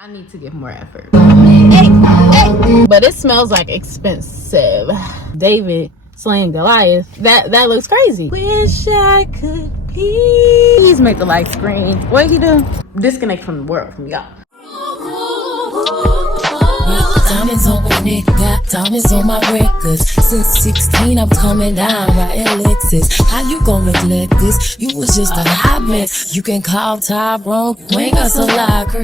I need to give more effort. But it smells like expensive. David slaying Goliath. That looks crazy. Wish I could please make the lights green. What he do? Disconnect from the world, from y'all. Diamonds on my neck, got diamonds on my records. Since 16, I'm coming down by Alexus. How you gonna neglect this? You was just a hot mess. You can call Tyrone, you ain't got some lacquer.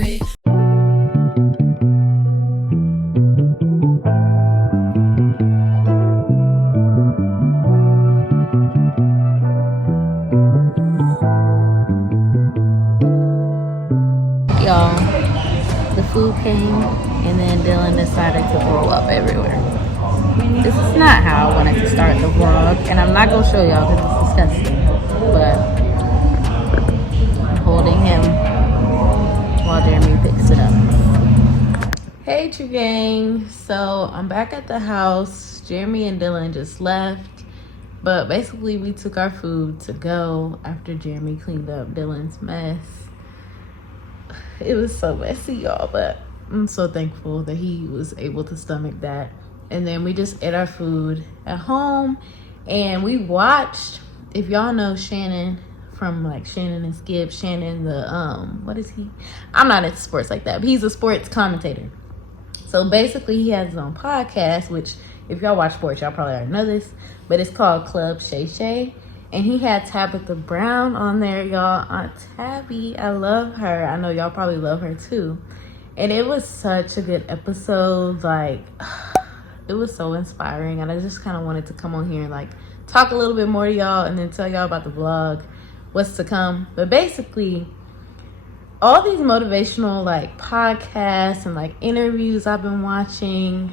Y'all, the food came and then Dylan decided to throw up everywhere. This is not how I wanted to start the vlog, and I'm not gonna show y'all because it's disgusting, but I'm holding him while Jeremy picks it up. Hey True Gang, so I'm back at the house. Jeremy and Dylan just left, but basically we took our food to go after Jeremy cleaned up Dylan's mess. It was so messy, y'all, but I'm so thankful that he was able to stomach that. And then we just ate our food at home, and we watched, if y'all know Shannon from like Shannon and Skip, Shannon the what is he? I'm not into sports like that, but he's a sports commentator. So basically he has his own podcast, which if y'all watch sports, y'all probably already know this, but it's called Club Shay Shay. And he had Tabitha Brown on there, y'all. Aunt Tabby, I love her. I know y'all probably love her too. And it was such a good episode. Like, it was so inspiring. And I just kind of wanted to come on here and like talk a little bit more to y'all and then tell y'all about the vlog, what's to come. But basically, all these motivational like podcasts and like interviews I've been watching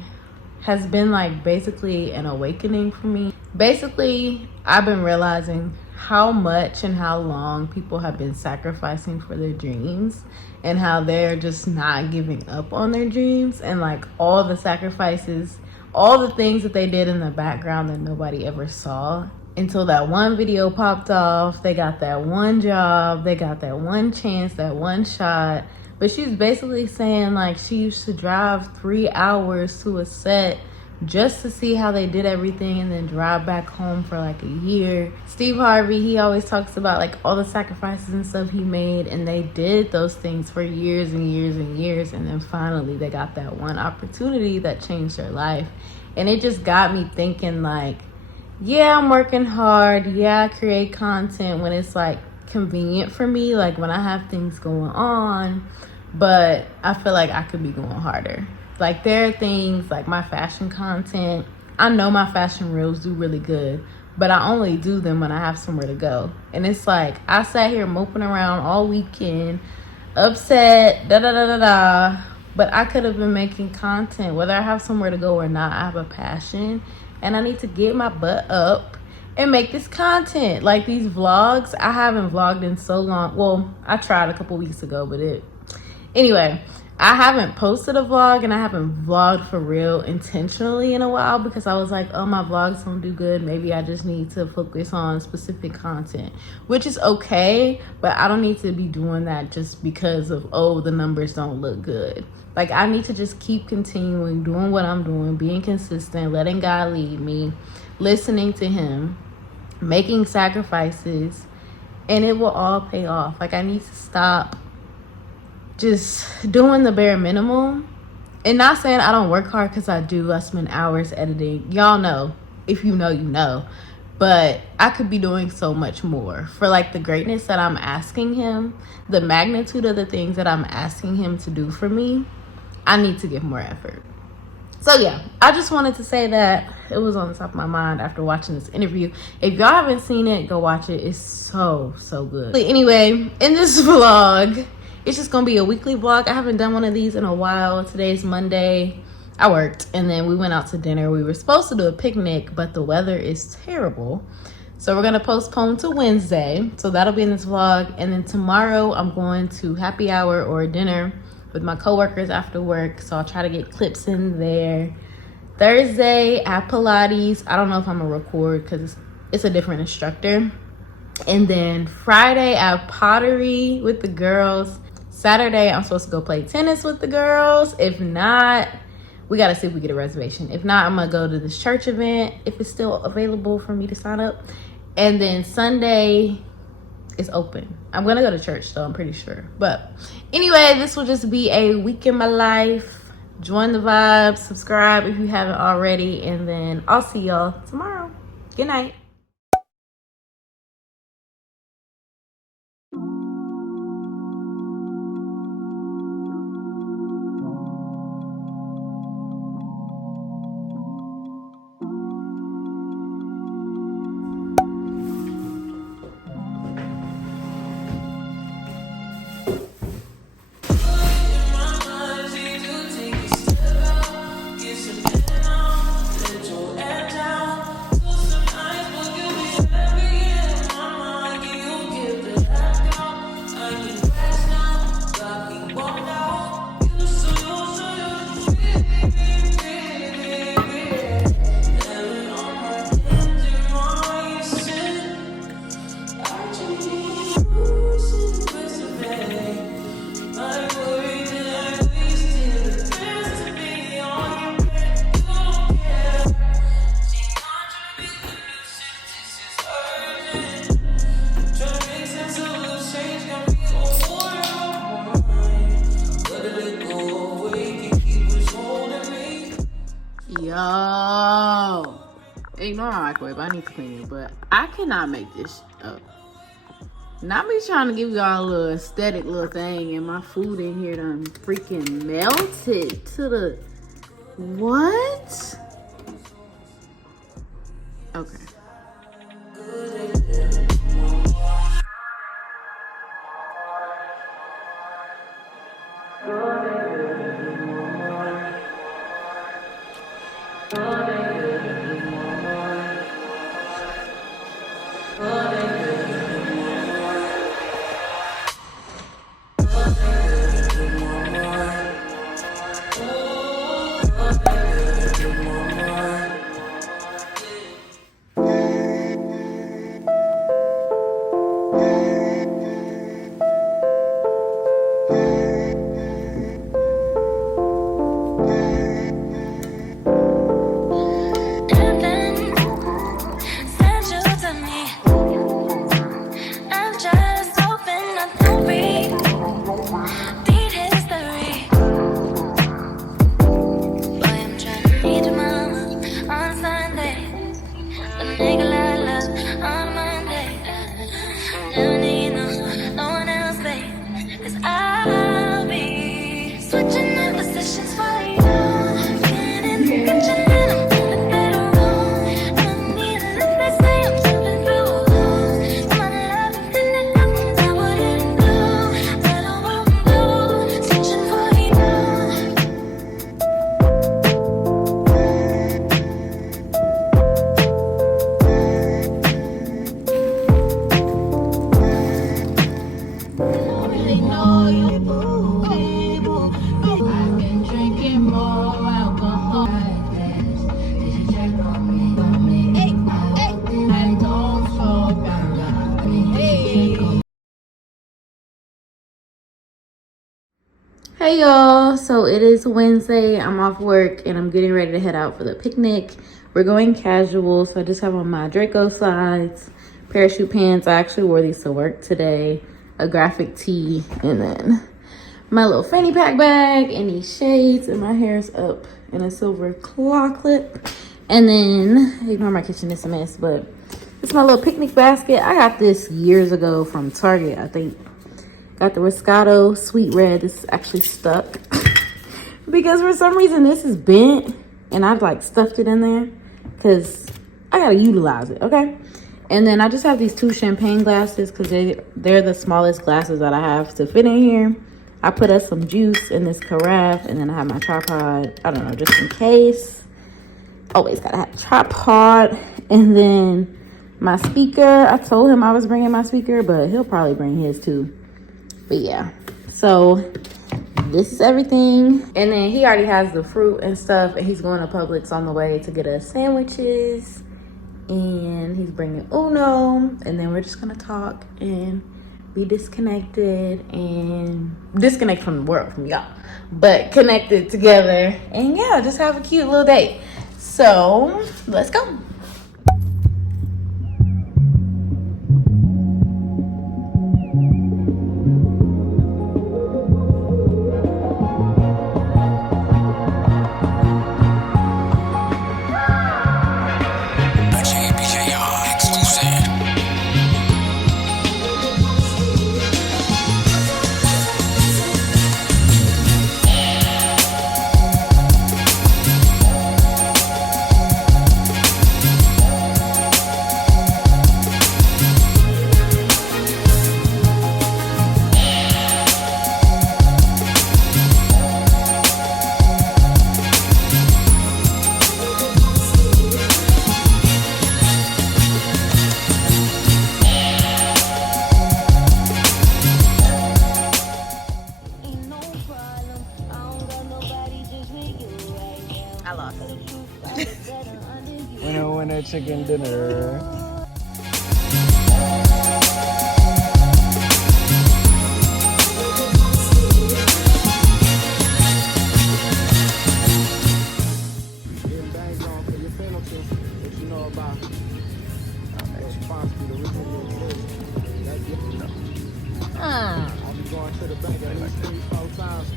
has been like basically an awakening for me. Basically, I've been realizing how much and how long people have been sacrificing for their dreams and how they're just not giving up on their dreams, and like all the sacrifices, all the things that they did in the background that nobody ever saw until that one video popped off. They got that one job, they got that one chance, that one shot. But she's basically saying like she used to drive 3 hours to a set just to see how they did everything and then drive back home for like a year. Steve Harvey, he always talks about like all the sacrifices and stuff he made, and they did those things for years and years and years, and then finally they got that one opportunity that changed their life. And it just got me thinking like, yeah, I'm working hard, yeah, I create content when it's like convenient for me, like when I have things going on, but I feel like I could be going harder. Like there are things like my fashion content, I know my fashion reels do really good, but I only do them when I have somewhere to go. And it's like I sat here moping around all weekend, upset, but I could have been making content whether I have somewhere to go or not. I have a passion and I need to get my butt up and make this content. Like these vlogs, I haven't vlogged in so long. Well, I tried a couple weeks ago, but anyway, I haven't posted a vlog and I haven't vlogged for real intentionally in a while because I was like, oh, my vlogs don't do good. Maybe I just need to focus on specific content, which is okay, but I don't need to be doing that just because of, oh, the numbers don't look good. Like I need to just keep continuing doing what I'm doing, being consistent, letting God lead me, listening to him, making sacrifices, and it will all pay off. Like I need to stop just doing the bare minimum. And not saying I don't work hard, because I do. I spend hours editing. Y'all know. If you know, you know. But I could be doing so much more for like the greatness that I'm asking him, the magnitude of the things that I'm asking him to do for me. I need to give more effort. So yeah, I just wanted to say that it was on the top of my mind after watching this interview. If y'all haven't seen it, go watch it. It's so good. Anyway, in this vlog, it's just gonna be a weekly vlog. I haven't done one of these in a while. Today's Monday. I worked and then we went out to dinner. We were supposed to do a picnic, but the weather is terrible. So we're gonna postpone to Wednesday. So that'll be in this vlog. And then tomorrow I'm going to happy hour or dinner with my coworkers after work. So I'll try to get clips in there. Thursday at Pilates. I don't know if I'm gonna record because it's a different instructor. And then Friday at Pottery with the girls. Saturday, I'm supposed to go play tennis with the girls. If not, we gotta see if we get a reservation. If not, I'm gonna go to this church event if it's still available for me to sign up. And then Sunday is open. I'm gonna go to church though, I'm pretty sure. But anyway, this will just be a week in my life. Join the vibes, subscribe if you haven't already, and then I'll see y'all tomorrow. Good night. Yo, ignore my microwave. I need to clean it, but I cannot make this up. Not me trying to give y'all a little aesthetic little thing, and my food in here done freaking melted to the what? Okay. Hey y'all, so it is Wednesday. I'm off work and I'm getting ready to head out for the picnic. We're going casual, so I just have on my Draco slides, parachute pants. I actually wore these to work today, a graphic tee, and then my little fanny pack bag and these shades, and my hair's up in a silver claw clip. And then, ignore my kitchen, it's a mess, but it's my little picnic basket. I got this years ago from Target, I think. Got the Riscato Sweet Red. This is actually stuck because for some reason this is bent and I've like stuffed it in there because I gotta utilize it, okay? And then I just have these 2 champagne glasses because they're the smallest glasses that I have to fit in here. I put us some juice in this carafe, and then I have my tripod, I don't know, just in case. Always gotta have a tripod. And then my speaker, I told him I was bringing my speaker, but he'll probably bring his too. But yeah, so this is everything. And then he already has the fruit and stuff, and he's going to Publix on the way to get us sandwiches. And he's bringing Uno, and then we're just gonna talk and be disconnected and disconnect from the world, from y'all, but connected together, and yeah, just have a cute little date. So let's go. I lost. Winner, chicken dinner. Getting banged on for your penalty, but you know about responsibility to that's it. I'll be going to the bank at least 3-4 times.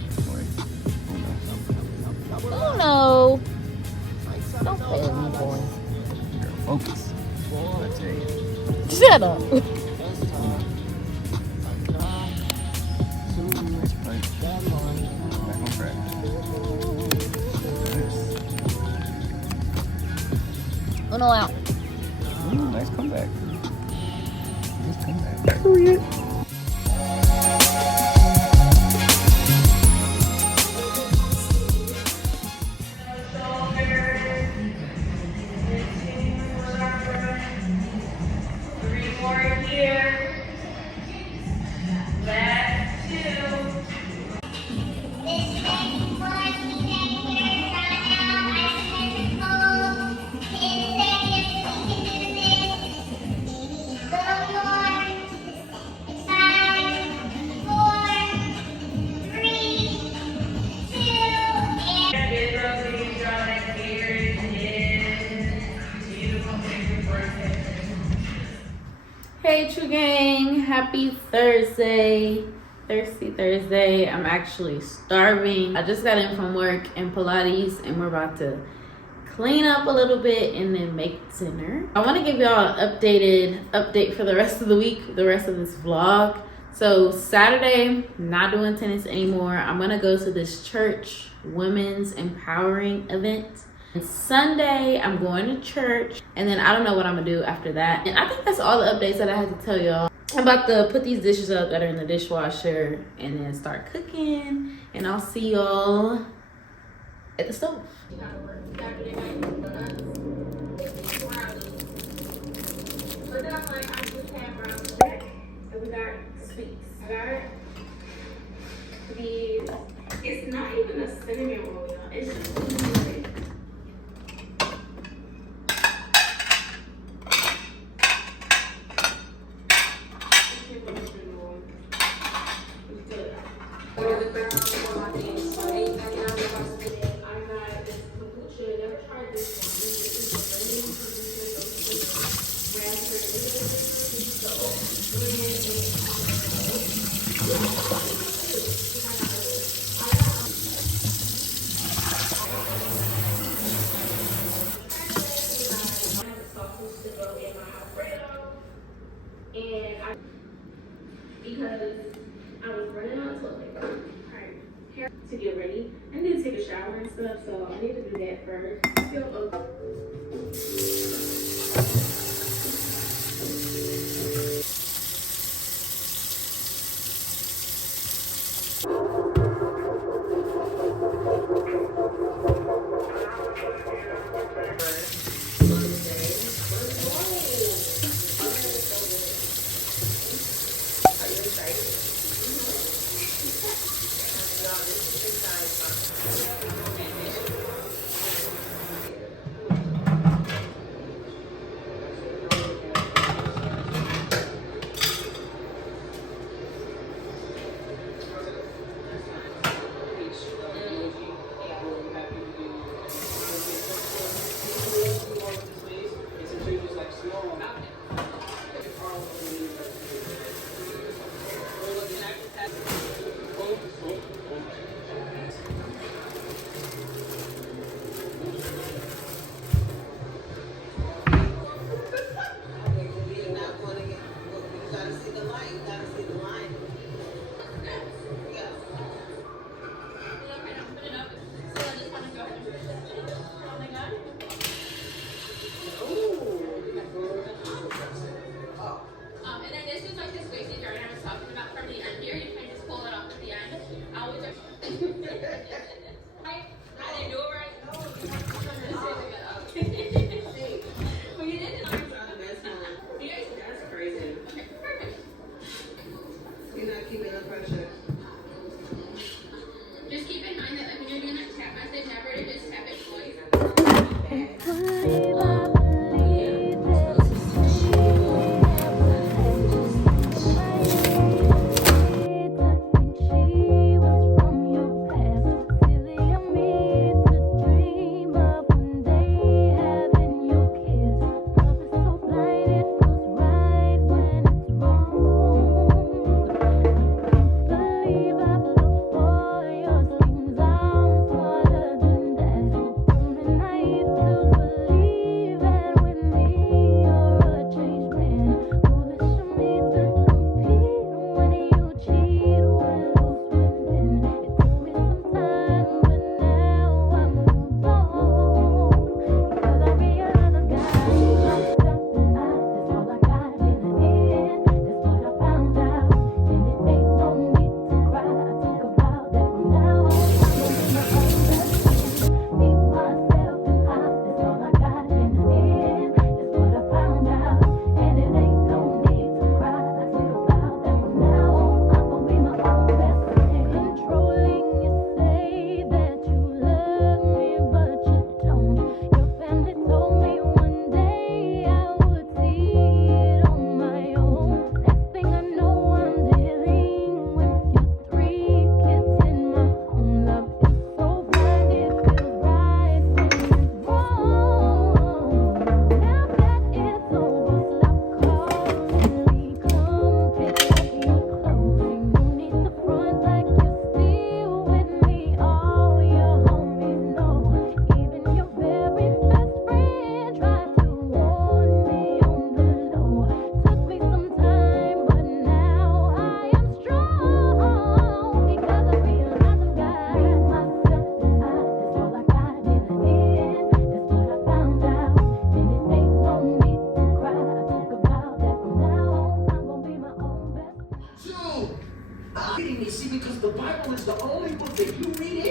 Oh no. Don't play with me, boy. Focus. I tell you. Shut up. Uno out. Ooh, nice comeback. Nice comeback. Hey True Gang, happy Thursday. Thirsty Thursday. I'm actually starving. I just got in from work and Pilates and we're about to clean up a little bit and then make dinner. I want to give y'all an update for the rest of the week, the rest of this vlog. So Saturday, not doing tennis anymore. I'm gonna go to this church women's empowering event. And Sunday, I'm going to church, and then I don't know what I'm gonna do after that. And I think that's all the updates that I had to tell y'all. I'm about to put these dishes up that are in the dishwasher and then start cooking, and I'll see y'all at the stove. It's not even a cinnamon roll, y'all. It's just cinnamon. Because I was running on toilet paper, hair to get ready. I need to take a shower and stuff, so I need to do that first. I feel okay.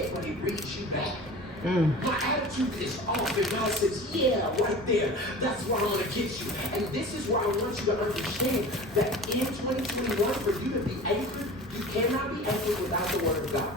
head when he reads you back. My attitude is off, and God says, yeah, right there. That's where I'm going to get you. And this is where I want you to understand that in 2021, for you to be anchored, you cannot be anchored without the word of God.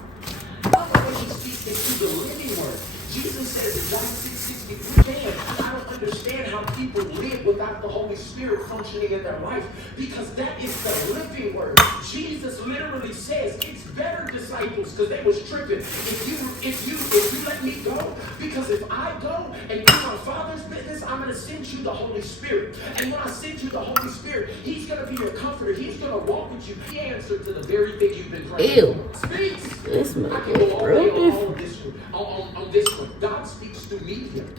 When he speaks into the living word, Jesus says in John 6:63, man, I don't understand how people live without the Holy Spirit functioning in their life, because that is the living word. Jesus literally says it's better, disciples, because they was tripping. If you let me go, because if I go and do my Father's business, I'm going to send you the Holy Spirit. And when I send you the Holy Spirit, he's going to be your comforter. He's going to walk with you. The answer to the very thing you've been praying. Ew. Speaks. This man I can go all is day real on this one. God speaks through medium.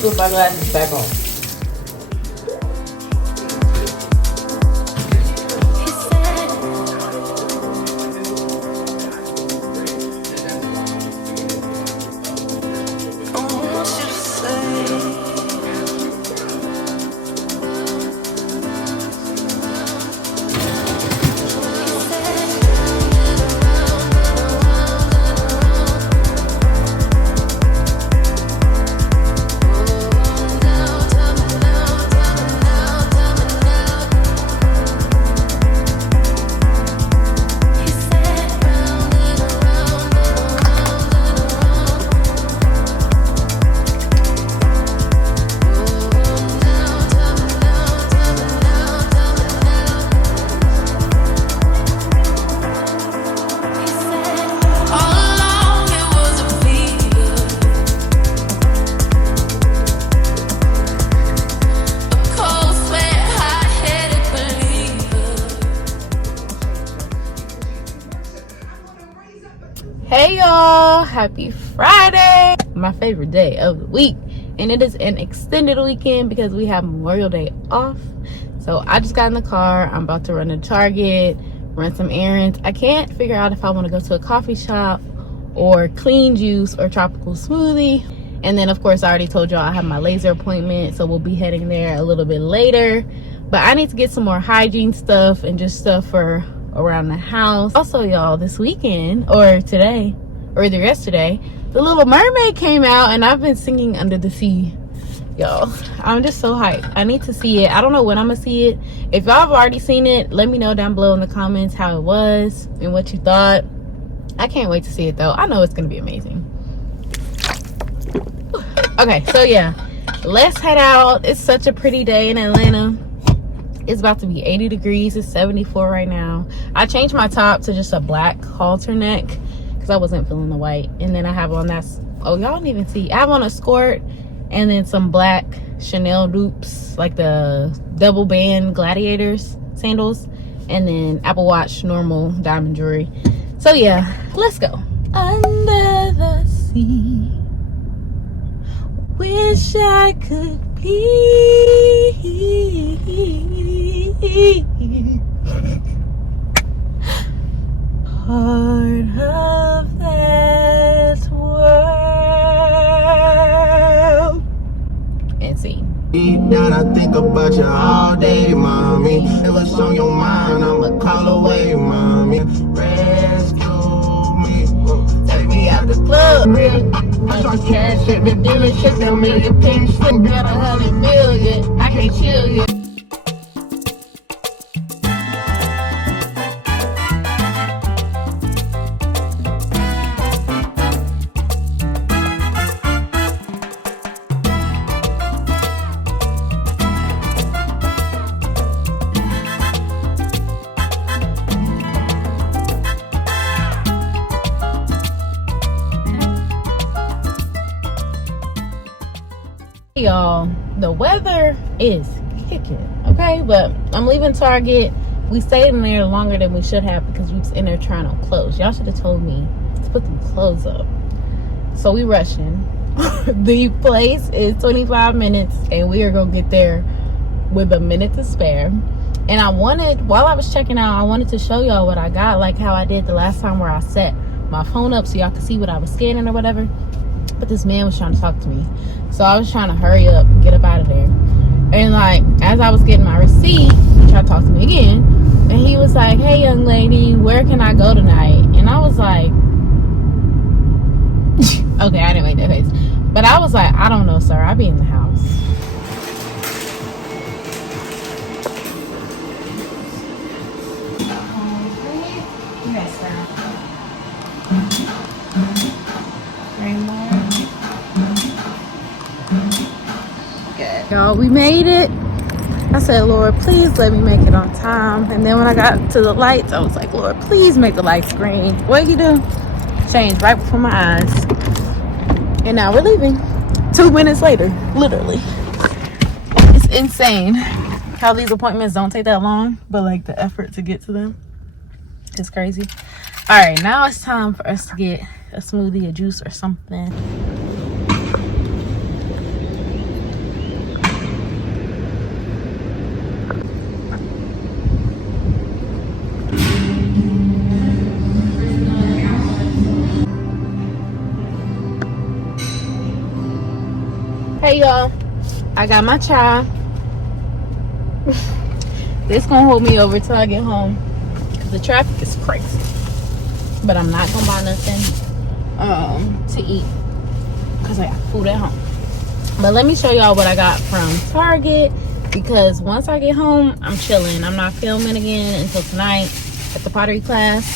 Put my glasses back on. Hey y'all, happy Friday, my favorite day of the week, and it is an extended weekend because we have Memorial Day off. So I just got in the car. I'm about to run to Target, run some errands. I can't figure out if I want to go to a coffee shop or clean juice or tropical smoothie. And then of course I already told y'all I have my laser appointment, so we'll be heading there a little bit later. But I need to get some more hygiene stuff and just stuff for around the house. Also y'all, this weekend, or today, or either yesterday, The Little Mermaid came out and I've been singing under the sea. Y'all, I'm just so hyped. I need to see it. I don't know when I'm gonna see it. If y'all have already seen it, let me know down below in the comments how it was and what you thought. I can't wait to see it though. I know it's gonna be amazing. Okay, so yeah, let's head out. It's such a pretty day in Atlanta. It's about to be 80 degrees. It's 74 right now. I changed my top to just a black halter neck because I wasn't feeling the white. And then I have on that, oh, y'all don't even see. I have on a skirt and then some black Chanel dupes, like the double band gladiators sandals, and then Apple Watch normal diamond jewelry. So yeah, let's go. Under the sea, wish I could be part of that world. And see. Deep down, I think about you all day, mommy. If it's on your mind, I'ma call away, mommy. Rescue me. We out the club. Bunch of cash at the dealership. Now million pink slip. Got 100 million. I can't chill yet. Y'all, the weather is kicking, okay? But I'm leaving Target. We stayed in there longer than we should have because we was in there trying on clothes. Y'all should have told me to put them clothes up. So we rushing. The place is 25 minutes and we are gonna get there with a minute to spare. And I wanted, while I was checking out, I wanted to show y'all what I got, like how I did the last time where I set my phone up so y'all could see what I was scanning or whatever. But this man was trying to talk to me, so I was trying to hurry up and get up out of there. And like as I was getting my receipt, he tried to talk to me again, and he was like, "Hey young lady, where can I go tonight?" And I was like, okay, I didn't make that face, but I was like, "I don't know, sir, I'll be in the house." Yes, sir. Y'all, we made it. I said, Lord, please let me make it on time. And then when I got to the lights, I was like, Lord, please make the lights green. What you do? Changed right before my eyes. And now we're leaving. 2 minutes later, literally. It's insane how these appointments don't take that long, but like the effort to get to them is crazy. All right, now it's time for us to get a smoothie, a juice, or something. Hey y'all, I got my chai. This gonna hold me over till I get home because the traffic is crazy. But I'm not gonna buy nothing to eat because I got food at home. But let me show y'all what I got from Target, because once I get home, I'm chilling. I'm not filming again until tonight at the pottery class.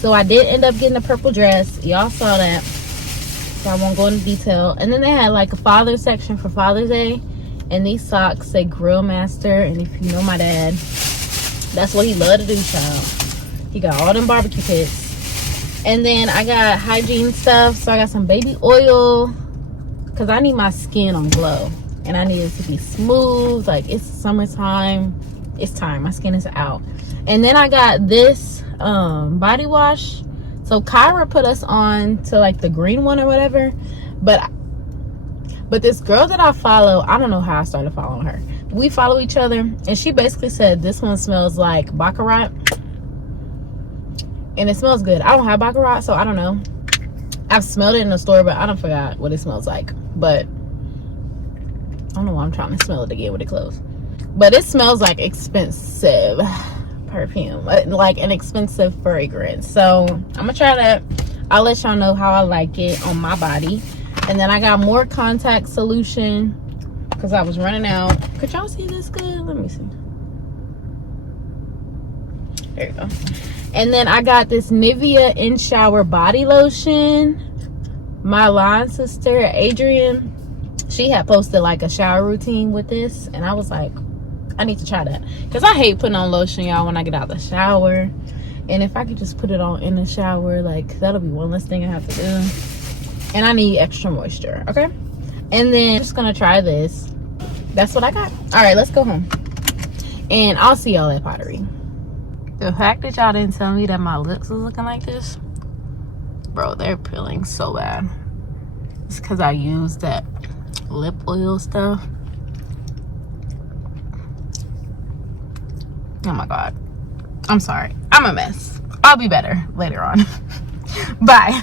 So I did end up getting a purple dress. Y'all saw that. So I won't go into detail. And then they had like a father section for Father's Day. And these socks say Grill Master. And if you know my dad, that's what he loved to do, child. He got all them barbecue pits. And then I got hygiene stuff. So I got some baby oil, because I need my skin on glow. And I need it to be smooth. Like, it's summertime. It's time. My skin is out. And then I got this body wash. So Kyra put us on to like the green one or whatever. But this girl that I follow, I don't know how I started following her. We follow each other. And she basically said this one smells like Baccarat. And it smells good. I don't have Baccarat, so I don't know. I've smelled it in the store, but I don't forgot what it smells like. But I don't know why I'm trying to smell it again with it closed. But it smells like expensive perfume, like an expensive fragrance. So I'm gonna try that. I'll let y'all know how I like it on my body. And then I got more contact solution because I was running out. Could y'all see this good? Let me see. There you go. And then I got this Nivea in shower body lotion. My line sister Adrian, she had posted like a shower routine with this, and I was like, I need to try that, because I hate putting on lotion, y'all, when I get out the shower. And if I could just put it on in the shower, like, that'll be one less thing I have to do. And I need extra moisture, okay? And then I'm just gonna try this. That's what I got. All right, let's go home, and I'll see y'all at Pottery. The fact that y'all didn't tell me that my lips was looking like this, bro, they're peeling so bad. It's because I used that lip oil stuff. Oh my god, I'm sorry, I'm a mess. I'll be better later on. Bye.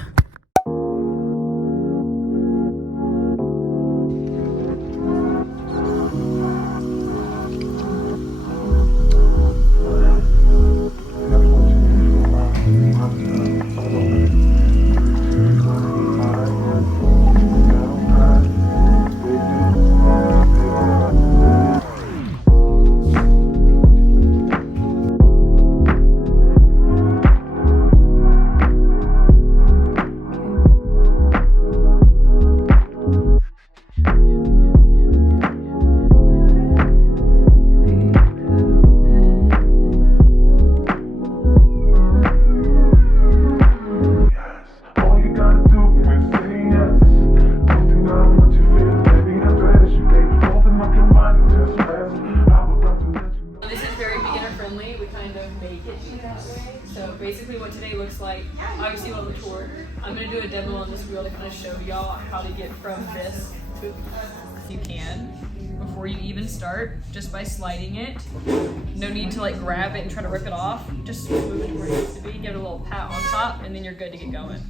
show y'all how to get from this to, if you can, before you even start, just by sliding it. No need to like grab it and try to rip it off. Just move it to where it needs to be, give it a little pat on top, and then you're good to get going.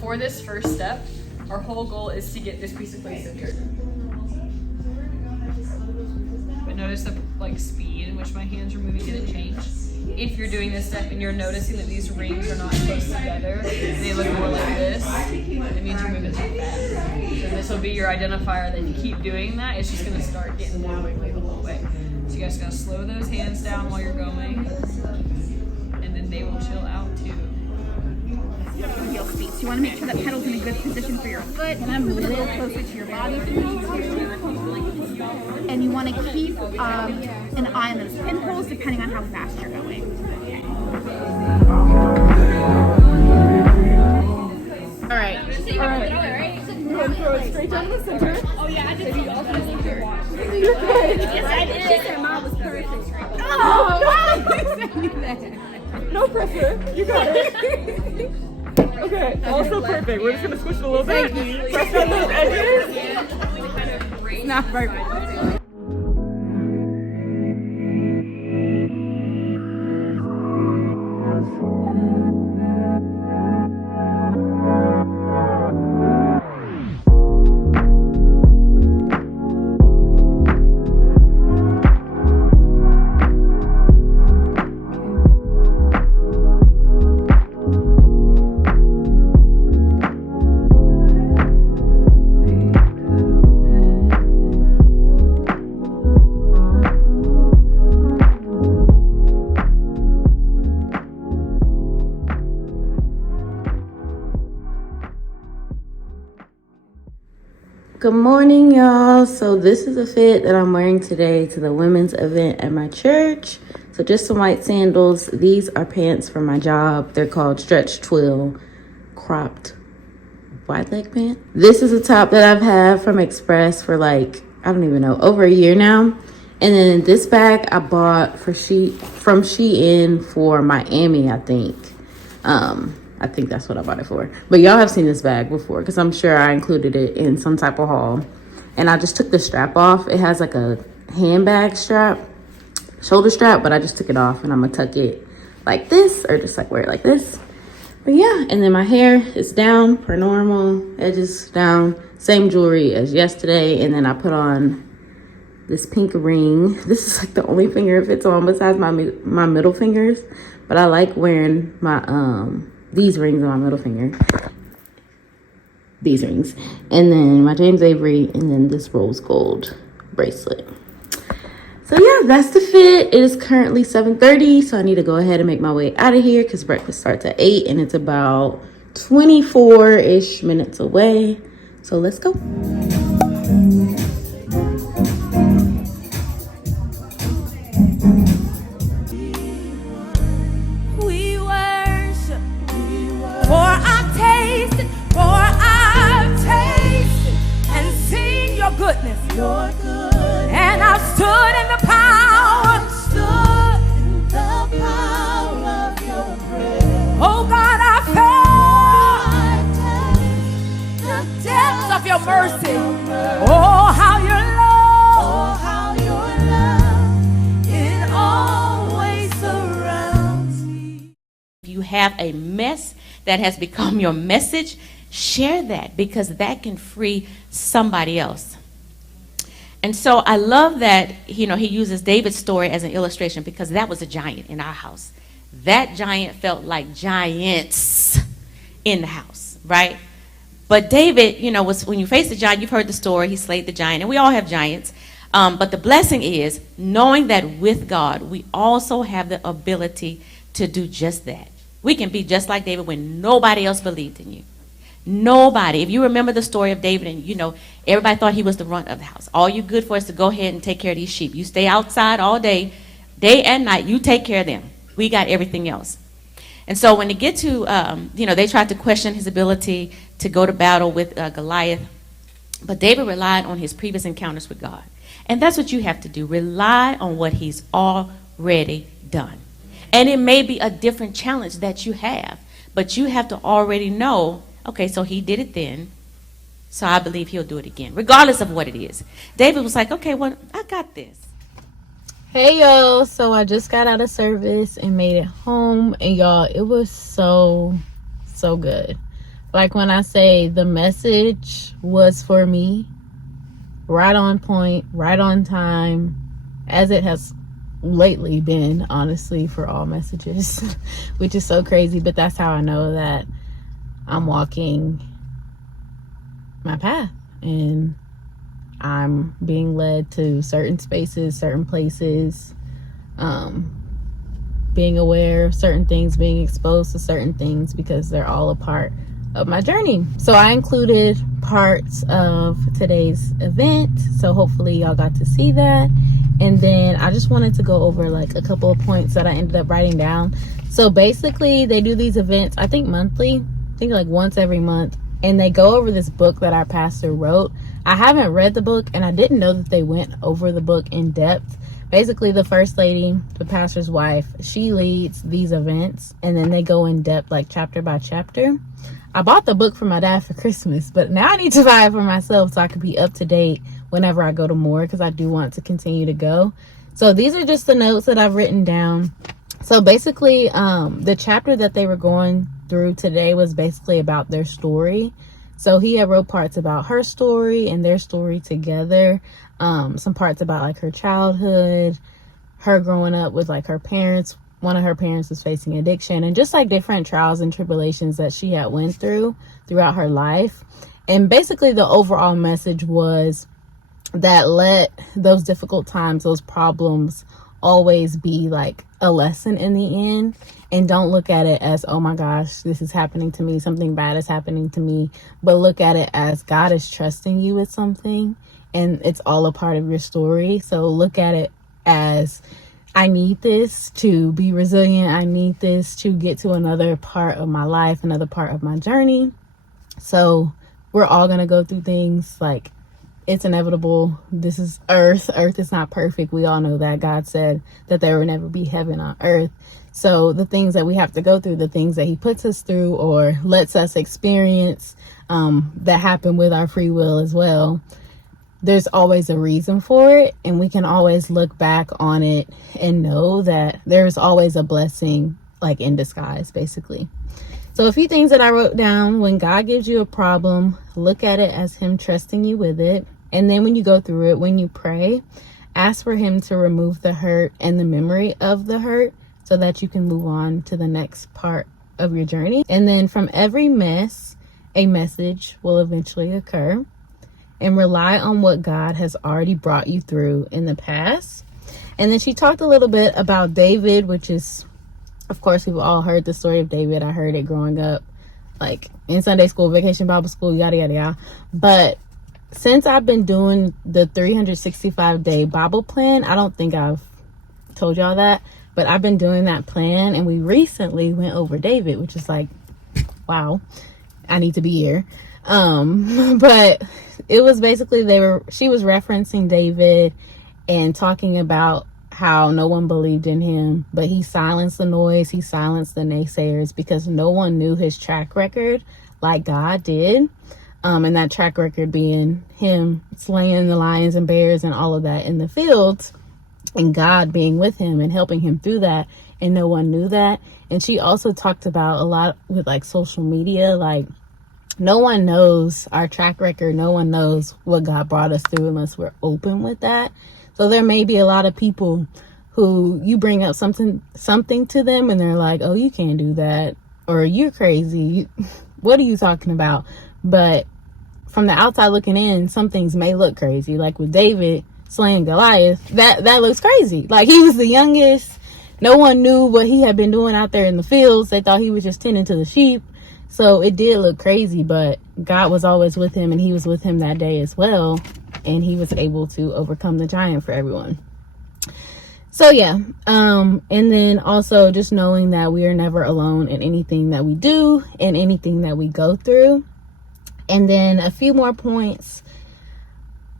For this first step, our whole goal is to get this piece of clay centered. But notice the like speed in which my hands are moving didn't change. If you're doing this step and you're noticing that these rings are not close together and they look more like this, it means you're moving too fast. So this will be your identifier that you keep doing that. It's just gonna start getting more wiggly the whole way. So you guys gotta slow those hands down while you're going, and then they will chill out too. Heel speed. So you want to make sure that pedal's in a good position for your foot, and I'm a little closer to your body if you need to. And you want to keep an eye on those pinholes depending on how fast you're going. All right. We're going to throw it straight down the center. Oh yeah, I did. You're good. Yes, I did. She said mine was perfect. Oh, no pressure. You got it. Okay, also perfect. We're just going to squish it a little bit. Press on those edges. Not perfect. Good morning, y'all. So this is a fit that I'm wearing today to the women's event at my church. So just some white sandals. These are pants for my job. They're called stretch twill cropped wide leg pants. This is a top that I've had from Express for like, I don't even know, over a year now. And then this bag I bought from Shein for Miami, I think. I think that's what I bought it for. But y'all have seen this bag before because I'm sure I included it in some type of haul. And I just took the strap off. It has like a handbag strap, shoulder strap, but I just took it off and I'm gonna tuck it like this or just like wear it like this. But yeah, and then my hair is down per normal, edges down, same jewelry as yesterday. And then I put on this pink ring. This is like the only finger it fits on besides my middle fingers. But I like wearing my these rings on my middle finger. These rings. And then my James Avery, and then this rose gold bracelet. So yeah, that's the fit. It is currently 7:30, so I need to go ahead and make my way out of here because breakfast starts at 8 and it's about 24-ish minutes away. So let's go. Goodness, your good, and I've stood in the power, of your grace. Oh God, I felt the depths of your mercy. Oh, how your love, it always surrounds me. If you have a mess that has become your message, share that because that can free somebody else. And so I love that, he uses David's story as an illustration because that was a giant in our house. That giant felt like giants in the house, right? But David, was when you face the giant, you've heard the story, he slayed the giant, and we all have giants. But the blessing is knowing that with God, we also have the ability to do just that. We can be just like David when nobody else believed in you. Nobody. If you remember the story of David and, everybody thought he was the runt of the house. All you good for is to go ahead and take care of these sheep. You stay outside all day and night. You take care of them. We got everything else. And so when they get to, they tried to question his ability to go to battle with Goliath. But David relied on his previous encounters with God. And that's what you have to do. Rely on what he's already done. And it may be a different challenge that you have. But you have to already know Okay, so he did it then. So I believe he'll do it again, regardless of what it is. David was like, okay, well, I got this. Hey y'all, so I just got out of service and made it home, and y'all, it was so good. Like when I say the message was for me, right on point, right on time, as it has lately been, honestly, for all messages, which is so crazy, but that's how I know that I'm walking my path and I'm being led to certain spaces, certain places, being aware of certain things, being exposed to certain things, because they're all a part of my journey. So I included parts of today's event, so hopefully y'all got to see that. And then I just wanted to go over like a couple of points that I ended up writing down. So basically they do these events, I think monthly, I think like once every month, and they go over this book that our pastor wrote. I haven't read the book, and I didn't know that they went over the book in depth. Basically, the first lady, the pastor's wife, she leads these events, and then they go in depth, like chapter by chapter. I bought the book for my dad for Christmas, but now I need to buy it for myself so I can be up to date whenever I go to more, because I do want to continue to go. So these are just the notes that I've written down. So basically, the chapter that they were going through today was basically about their story. So he had wrote parts about her story and their story together. Some parts about like her childhood, her growing up with like her parents. One of her parents was facing addiction, and just like different trials and tribulations that she had went through throughout her life. And basically the overall message was that let those difficult times, those problems, always be like a lesson in the end, and don't look at it as, oh my gosh, this is happening to me, something bad is happening to me, but look at it as God is trusting you with something, and it's all a part of your story. So look at it as, I need this to be resilient, I need this to get to another part of my life, another part of my journey. So we're all gonna go through things, like it's inevitable. This is earth is not perfect. We all know that. God said that there will never be heaven on earth. So the things that we have to go through, the things that he puts us through or lets us experience, that happen with our free will as well, there's always a reason for it, and we can always look back on it and know that there's always a blessing, like in disguise, basically. So a few things that I wrote down: when God gives you a problem, look at it as him trusting you with it. And then when you go through it, when you pray, ask for him to remove the hurt and the memory of the hurt so that you can move on to the next part of your journey. And then from every mess, a message will eventually occur. And rely on what God has already brought you through in the past. And then she talked a little bit about David, which is, of course, we've all heard the story of David. I heard it growing up, like in Sunday school, vacation Bible school, yada, yada, yada. But since I've been doing the 365-day Bible plan, I don't think I've told y'all that, but I've been doing that plan, and we recently went over David, which is like, wow, I need to be here. But it was basically, she was referencing David and talking about how no one believed in him, but he silenced the noise, he silenced the naysayers, because no one knew his track record like God did. And that track record being him slaying the lions and bears and all of that in the fields, and God being with him and helping him through that, and no one knew that. And she also talked about a lot with like social media, like no one knows our track record, no one knows what God brought us through unless we're open with that. So there may be a lot of people who you bring up something to them and they're like, oh, you can't do that, or you're crazy, what are you talking about? But from the outside looking in, some things may look crazy. Like with David slaying Goliath, that looks crazy. Like he was the youngest, no one knew what he had been doing out there in the fields. They thought he was just tending to the sheep. So it did look crazy, but God was always with him, and he was with him that day as well. And he was able to overcome the giant for everyone. So yeah. And then also just knowing that we are never alone in anything that we do and anything that we go through. And then a few more points.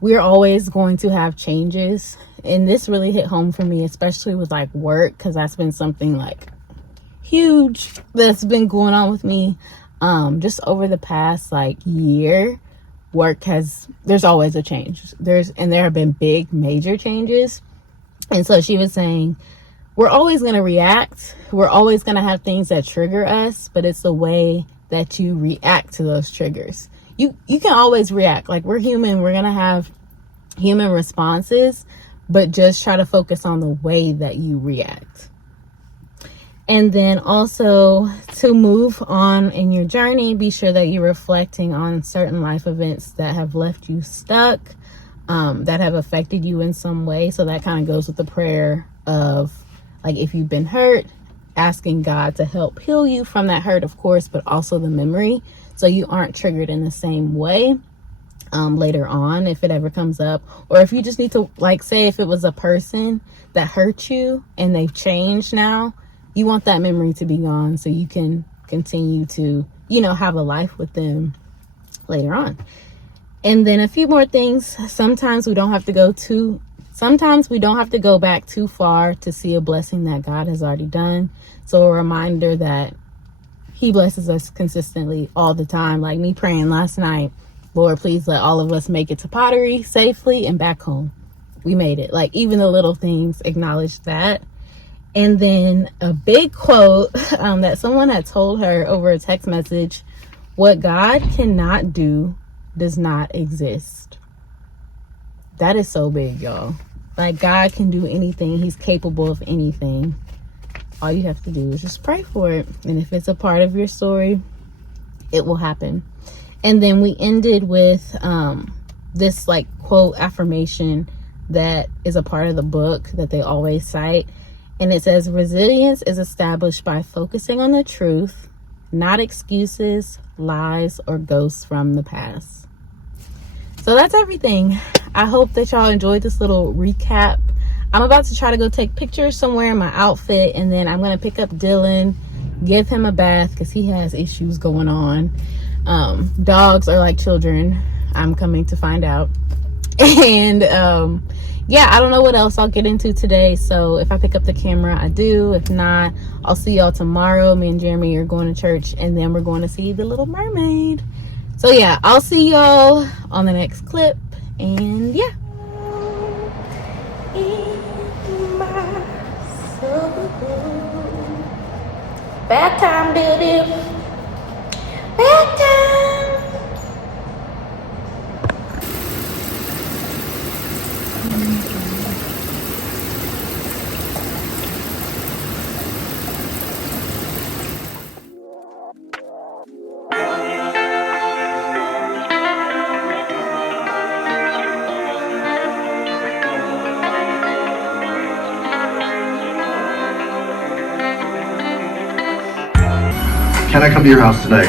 We're always going to have changes. And this really hit home for me, especially with like work, because that's been something like huge that's been going on with me. just over the past like year, there's always a change. There have been big major changes. And so she was saying, we're always going to react. We're always going to have things that trigger us, but it's the way that you react to those triggers. You can always react. Like, we're human. We're going to have human responses, but just try to focus on the way that you react. And then also, to move on in your journey, be sure that you're reflecting on certain life events that have left you stuck, that have affected you in some way. So that kind of goes with the prayer of, like, if you've been hurt, asking God to help heal you from that hurt, of course, but also the memory, so you aren't triggered in the same way later on if it ever comes up. Or if you just need to, like, say if it was a person that hurt you and they've changed now, you want that memory to be gone so you can continue to, have a life with them later on. And then a few more things. Sometimes we don't have to go back too far to see a blessing that God has already done. So a reminder that he blesses us consistently all the time. Like me praying last night, Lord, please let all of us make it to Pottery safely and back home. We made it. Like, even the little things, acknowledge that. And then a big quote that someone had told her over a text message: what God cannot do does not exist. That is so big, y'all. Like, God can do anything. He's capable of anything. All you have to do is just pray for it. And if it's a part of your story, it will happen. And then we ended with this like quote affirmation that is a part of the book that they always cite. And it says, resilience is established by focusing on the truth, not excuses, lies, or ghosts from the past. So that's everything. I hope that y'all enjoyed this little recap. I'm about to try to go take pictures somewhere in my outfit, and then I'm going to pick up Dylan, give him a bath because he has issues going on. Dogs are like children, I'm coming to find out. And yeah, I don't know what else I'll get into today. So if I pick up the camera, I do. If not, I'll see y'all tomorrow. Me and Jeremy are going to church, and then we're going to see The Little Mermaid. So yeah, I'll see y'all on the next clip. And yeah. Back time, baby. Back time. Can I come to your house tonight?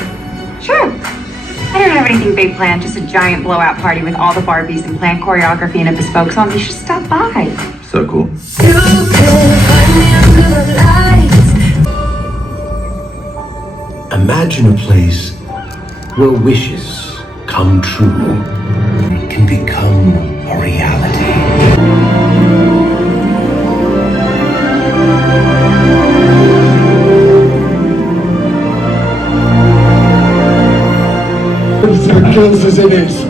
Sure. I don't have anything big planned, just a giant blowout party with all the Barbies and planned choreography and a bespoke song. You should stop by. So cool. Imagine a place where wishes come true. It can become a reality. Ridiculous as it is,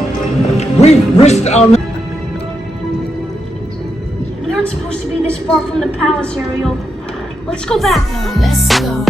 we've risked our. We aren't supposed to be this far from the palace, Ariel. Let's go back. Let's go.